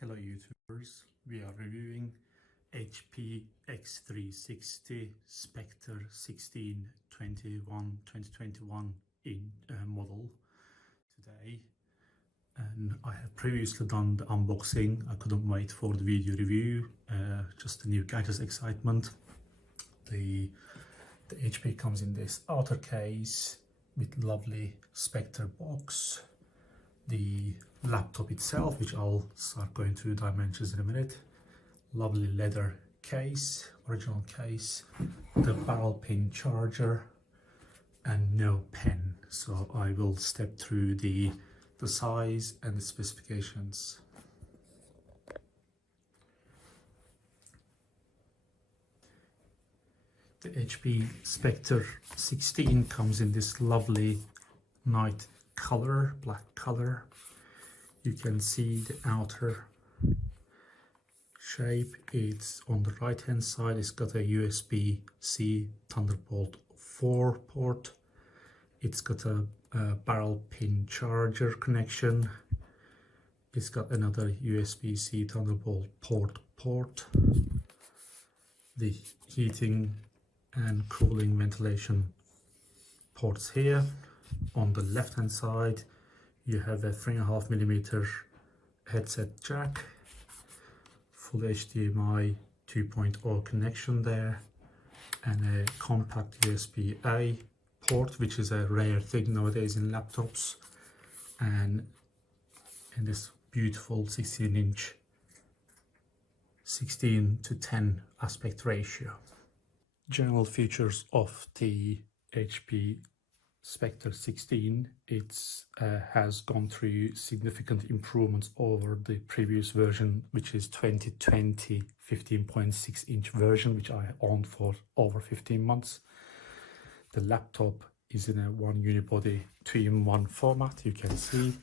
Hello YouTubers, we are reviewing HP X360 Spectre 2021 in model today, and I have previously done the unboxing. I couldn't wait for the video review, just a new gadget excitement. The HP comes in this outer case with lovely Spectre box. The laptop itself, which I'll start going through dimensions in a minute. Lovely leather case, original case, the barrel pin charger, and no pen. So I will step through the size and the specifications. The HP Spectre 16 comes in this lovely night color, black color. You can see the outer shape. It's on the right hand side. It's got a USB-C Thunderbolt 4 port. It's got a barrel pin charger connection. It's got another USB-C Thunderbolt port. The heating and cooling ventilation ports here. On the left hand side you have a 3.5mm headset jack, full HDMI 2.0 connection there, and a compact USB-A port, which is a rare thing nowadays in laptops, and this beautiful 16-inch 16:10 aspect ratio. General features of the HP Spectre 16, it has gone through significant improvements over the previous version, which is 2020 15.6-inch version, which I owned for over 15 months. The laptop is in a one unibody 2-in-1 format. You can see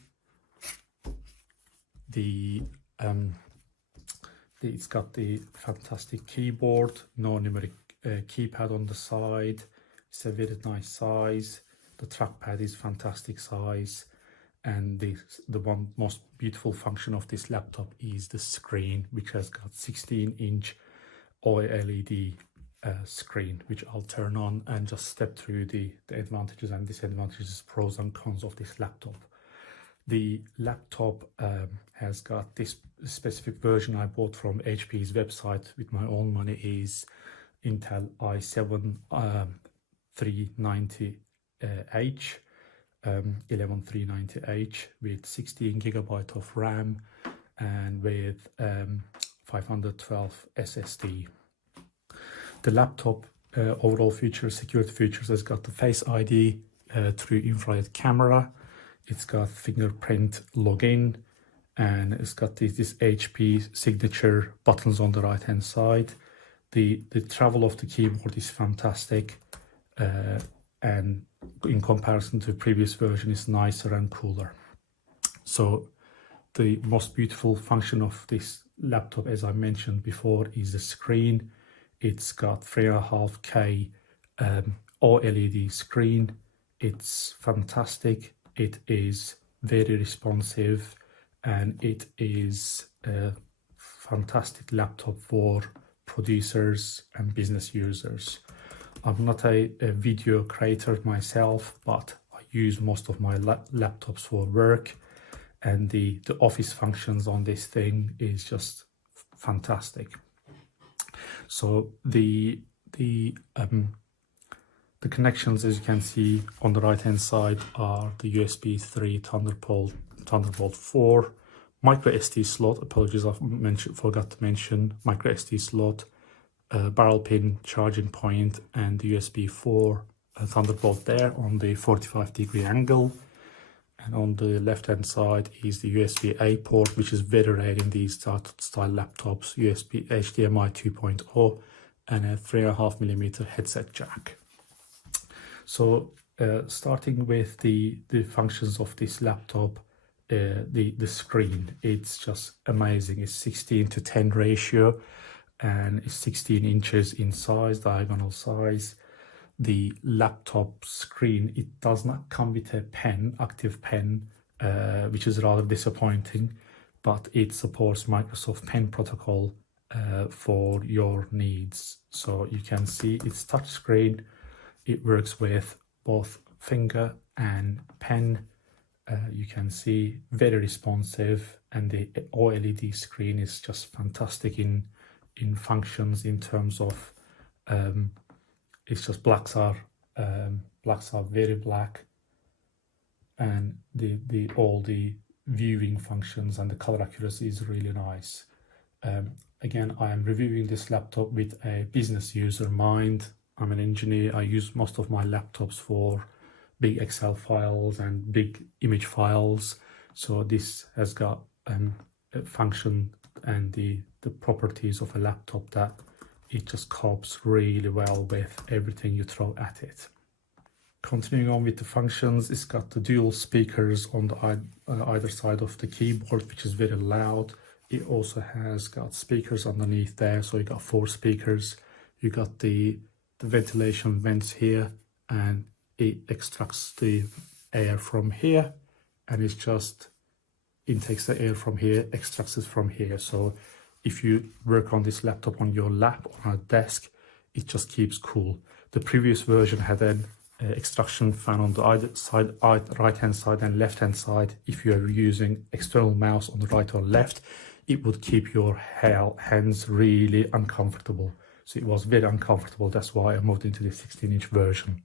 it's got the fantastic keyboard, no numeric keypad on the side. It's a very nice size. The trackpad is fantastic size, and the one most beautiful function of this laptop is the screen, which has got 16-inch OLED screen, which I'll turn on and just step through the advantages and disadvantages, pros and cons of this laptop. The laptop has got this specific version I bought from HP's website with my own money, is Intel i7 390H, 11390H, with 16 GB of RAM and with 512 SSD. The laptop overall features, security features, has got the Face ID through infrared camera. It's got fingerprint login, and it's got this HP signature buttons on the right hand side. The travel of the keyboard is fantastic, and in comparison to the previous version is nicer and cooler. So the most beautiful function of this laptop, as I mentioned before, is the screen. It's got 3.5K OLED screen. It's fantastic. It is very responsive, and it is a fantastic laptop for producers and business users. I'm not a video creator myself, but I use most of my laptops for work, and the office functions on this thing is just fantastic. So the connections, as you can see on the right hand side, are the USB 3 Thunderbolt 4, micro SD slot. Apologies, I forgot to mention micro SD slot, barrel pin charging point, and the USB 4 Thunderbolt there on the 45-degree angle. And on the left hand side is the USB-A port, which is very rare in these style laptops, USB HDMI 2.0, and a 3.5mm headset jack. So starting with the functions of this laptop, the screen, it's just amazing. It's 16:10 ratio, and it's 16 inches in size, diagonal size. The laptop screen, it does not come with a pen, active pen, which is rather disappointing. but it supports Microsoft Pen protocol for your needs. So you can see it's touchscreen. It works with both finger and pen. You can see very responsive, and the OLED screen is just fantastic in functions in terms of it's just blacks are very black, and all the viewing functions and the color accuracy is really nice. Again, I am reviewing this laptop with a business user mind. I'm an engineer. I use most of my laptops for big Excel files and big image files. So this has got a function and the properties of a laptop that it just copes really well with everything you throw at it. Continuing on with the functions, it's got the dual speakers on the either side of the keyboard, which is very loud. It also has got speakers underneath there, so you got 4 speakers. You got the ventilation vents here, and it extracts the air from here, and it's just intakes the air from here, extracts it from here. So if you work on this laptop on your lap or on a desk, it just keeps cool. The previous version had an extraction fan on the either side, right hand side and left hand side. If you're using external mouse on the right or left, it would keep your hands really uncomfortable. So it was very uncomfortable. That's why I moved into the 16-inch version.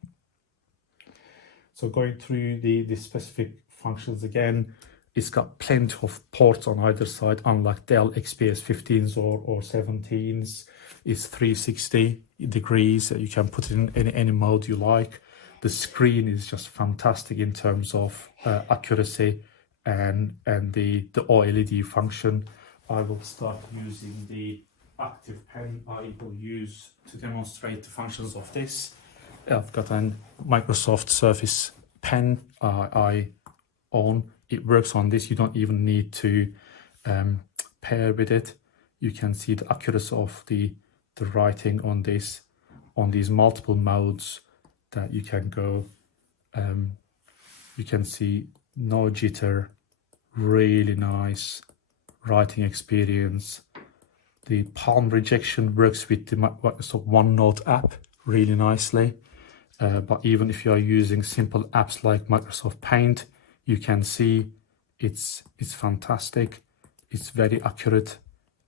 So going through the specific functions again, it's got plenty of ports on either side, unlike Dell XPS 15s or 17s. It's 360 degrees. You can put it in any mode you like. The screen is just fantastic in terms of accuracy and the OLED function. I will start using the active pen I will use to demonstrate the functions of this. I've got a Microsoft Surface pen I own. It works on this. You don't even need to pair with it. You can see the accuracy of the writing on this, on these multiple modes that you can go. You can see no jitter, really nice writing experience. The palm rejection works with the Microsoft OneNote app really nicely. But even if you are using simple apps like Microsoft Paint, you can see it's fantastic. It's very accurate,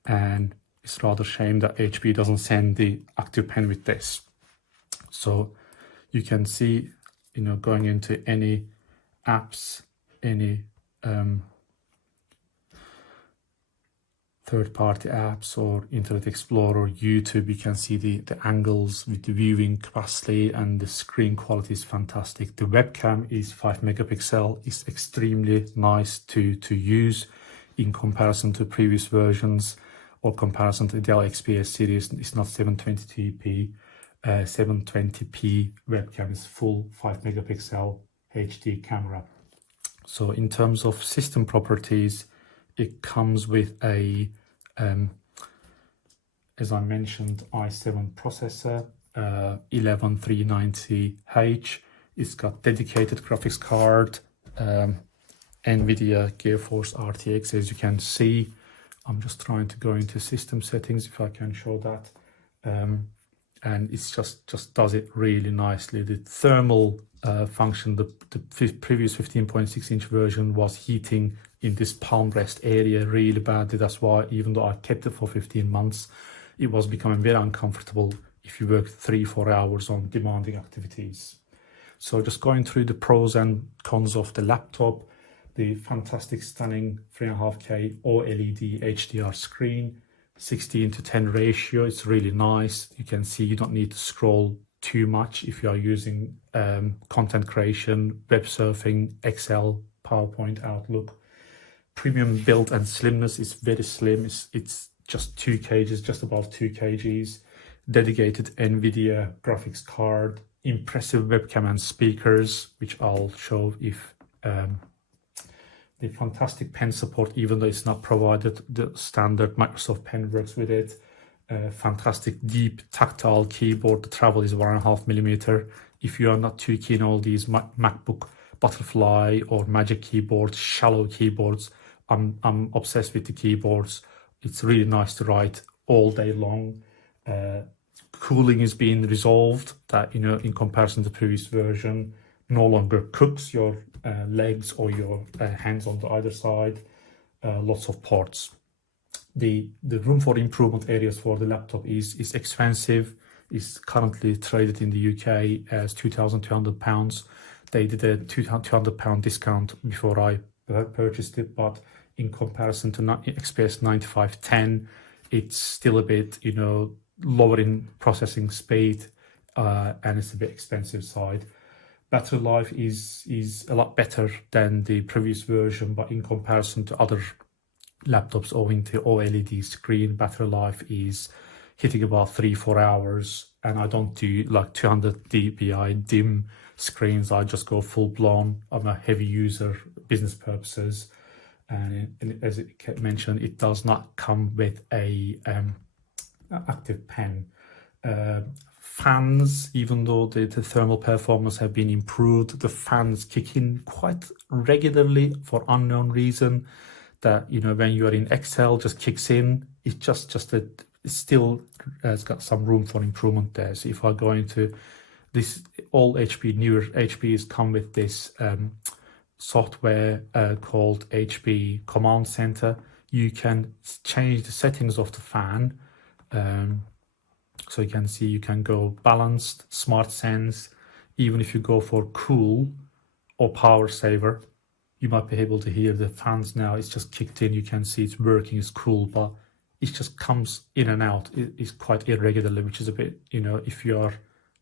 and it's rather shame that HP doesn't send the active pen with this. So you can see, going into any apps, any third-party apps or Internet Explorer, YouTube, you can see the angles with the viewing capacity, and the screen quality is fantastic. The webcam is 5 megapixel. It's extremely nice to use in comparison to previous versions or comparison to the Dell XPS series. It's not 720p. 720p webcam is full 5 megapixel HD camera. So in terms of system properties, it comes with a as I mentioned, i7 processor, 11390H. It's got dedicated graphics card, NVIDIA GeForce RTX, as you can see. I'm just trying to go into system settings if I can show that. And it's just does it really nicely. The thermal function, the previous 15.6-inch version was heating in this palm rest area really badly. That's why, even though I kept it for 15 months, it was becoming very uncomfortable if you work 3-4 hours on demanding activities. So just going through the pros and cons of the laptop, the fantastic, stunning 3.5K OLED HDR screen, 16:10 ratio. It's really nice. You can see you don't need to scroll too much if you are using content creation, web surfing, Excel, PowerPoint, Outlook. Premium build and slimness is very slim. It's just 2 kgs, just above 2 kgs. Dedicated NVIDIA graphics card, impressive webcam and speakers, which I'll show if the fantastic pen support, even though it's not provided, the standard Microsoft pen works with it. Fantastic deep tactile keyboard. The travel is 1.5 millimeter. If you are not too keen on all these MacBook Butterfly or Magic keyboards, shallow keyboards, I'm obsessed with the keyboards. It's really nice to write all day long. Cooling is being resolved, that, you know, in comparison to the previous version, no longer cooks your legs or your hands on the either side. Lots of ports. The room for improvement areas for the laptop is expensive. It's currently traded in the UK as £2,200. They did a £200 discount before I purchased it, but in comparison to XPS 9510, it's still a bit, you know, lower in processing speed, and it's a bit expensive side. Battery life is a lot better than the previous version, but in comparison to other laptops owing to OLED screen, battery life is hitting about 3-4 hours, and I don't do like 200 dpi dim screens. I just go full blown. I'm a heavy user, business purposes, and as it mentioned, it does not come with a active pen. Fans, even though the thermal performance have been improved, the fans kick in quite regularly for unknown reason. That, you know, when you are in Excel, just kicks in. It's just it still has got some room for improvement there. So if I go into this, all HP, newer HPs come with this software called HP Command Center. You can change the settings of the fan. So you can see, you can go balanced, smart sense. Even if you go for cool or power saver, you might be able to hear the fans now. It's just kicked in. You can see it's working, it's cool, but it just comes in and out. It's quite irregularly, which is a bit, you know, if you are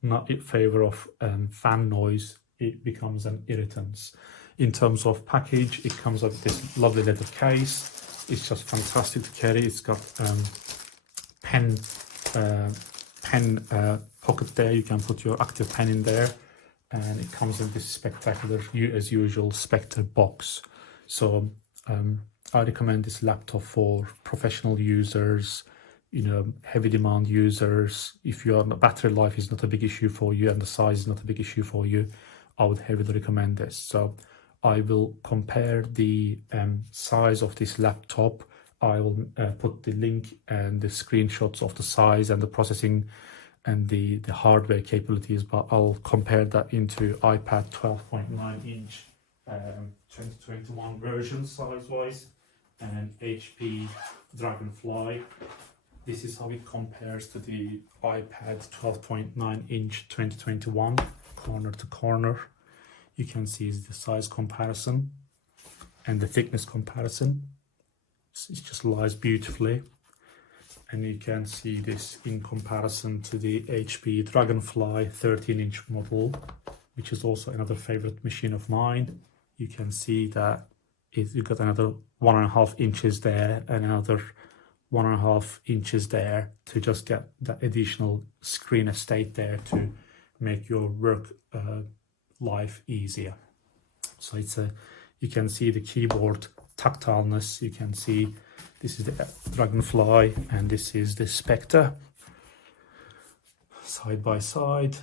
not in favor of fan noise, it becomes an irritant. In terms of package, it comes with this lovely leather case. It's just fantastic to carry. It's got pen pocket there. You can put your active pen in there, and it comes in this spectacular, as usual, Spectre box. So I recommend this laptop for professional users, you know, heavy demand users. If your battery life is not a big issue for you and the size is not a big issue for you, I would heavily recommend this. So I will compare the size of this laptop. I will put the link and the screenshots of the size and the processing and the hardware capabilities, but I'll compare that into iPad 12.9 inch 2021 version size-wise and HP Dragonfly. This is how it compares to the iPad 12.9 inch 2021 corner to corner. You can see the size comparison and the thickness comparison. It just lies beautifully, and you can see this in comparison to the HP Dragonfly 13-inch model, which is also another favorite machine of mine. You can see that you've got another 1.5 inches there and another 1.5 inches there to just get that additional screen estate there to make your work life easier. So you can see the keyboard tactileness. You can see this is the Dragonfly and this is the Spectre. Side by side,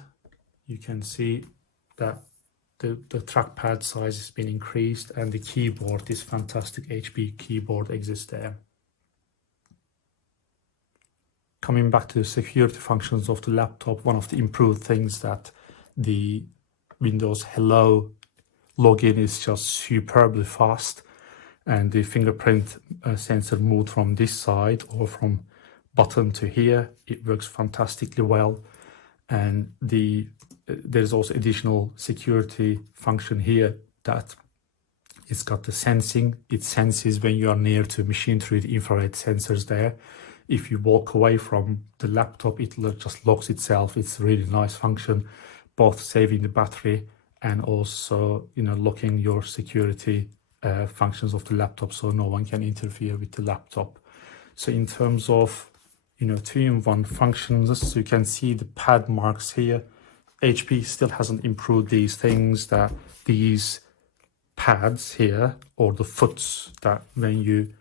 you can see that the trackpad size has been increased and the keyboard, this fantastic HP keyboard, exists there. Coming back to the security functions of the laptop, one of the improved things that the Windows Hello login is just superbly fast, and the fingerprint sensor moved from this side or from button to here. It works fantastically well, and there's also additional security function here that it's got the sensing. It senses when you are near to machine through the infrared sensors there. If you walk away from the laptop, it just locks itself. It's a really nice function, both saving the battery and also, you know, locking your security functions of the laptop so no one can interfere with the laptop. So in terms of, you know, 2-in-1 functions, so you can see the pad marks here. HP still hasn't improved these things, that these pads here, or the foots, that when you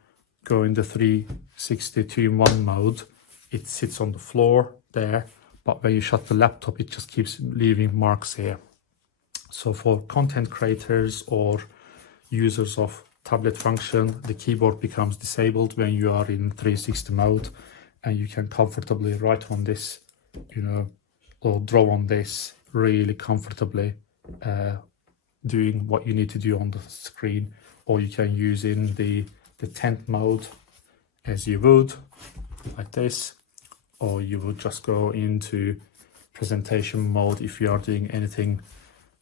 go in the 360 2-in-1 mode, it sits on the floor there, but when you shut the laptop, it just keeps leaving marks here. So for content creators or users of tablet function, the keyboard becomes disabled when you are in 360 mode, and you can comfortably write on this, you know, or draw on this really comfortably, doing what you need to do on the screen. Or you can use in the tent mode as you would, like this, or you would just go into presentation mode if you are doing anything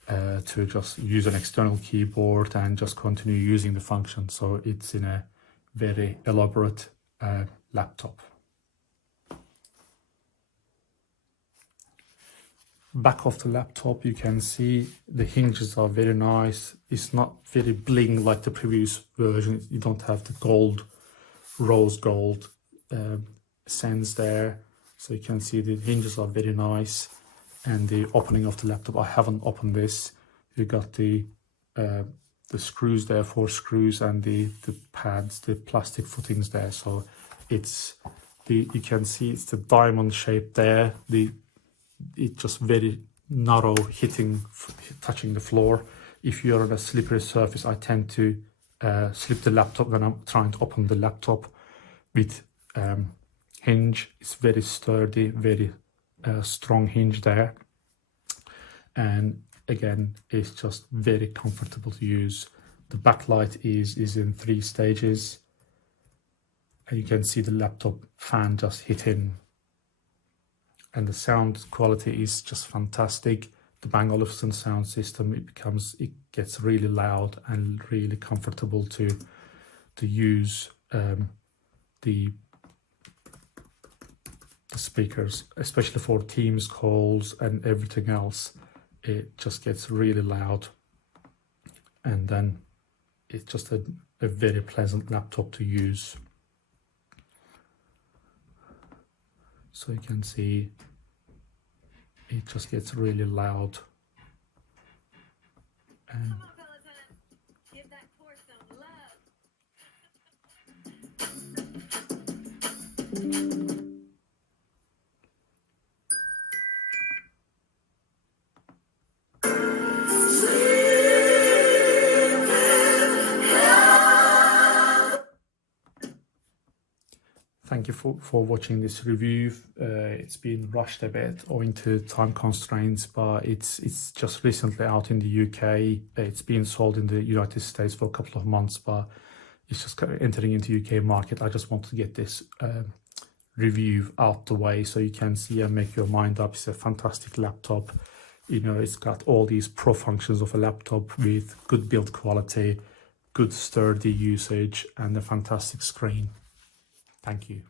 to just use an external keyboard and just continue using the function. So it's in a very elaborate laptop. Back of the laptop, you can see the hinges are very nice. It's not very bling like the previous version. You don't have the gold, rose gold sense there. So you can see the hinges are very nice. And the opening of the laptop, I haven't opened this. You got the screws there, 4 screws, and the pads, the plastic footings there. So it's you can see it's the diamond shape there. It's just very narrow, touching the floor. If you're on a slippery surface, I tend to slip the laptop when I'm trying to open the laptop with hinge. It's very sturdy, very strong hinge there, and again it's just very comfortable to use. The backlight is in 3 stages, and you can see the laptop fan just hitting, and the sound quality is just fantastic. The Bang & Olufsen sound system, it gets really loud and really comfortable to use. The speakers, especially for Teams calls and everything else, it just gets really loud, and then it's just a very pleasant laptop to use. So you can see it just gets really loud, and thank you for watching this review. It's been rushed a bit owing to time constraints, but it's just recently out in the UK. It's been sold in the United States for a couple of months, but it's just entering into UK market. I just want to get this review out the way so you can see and make your mind up. It's a fantastic laptop. You know, it's got all these pro functions of a laptop with good build quality, good sturdy usage, and a fantastic screen. Thank you.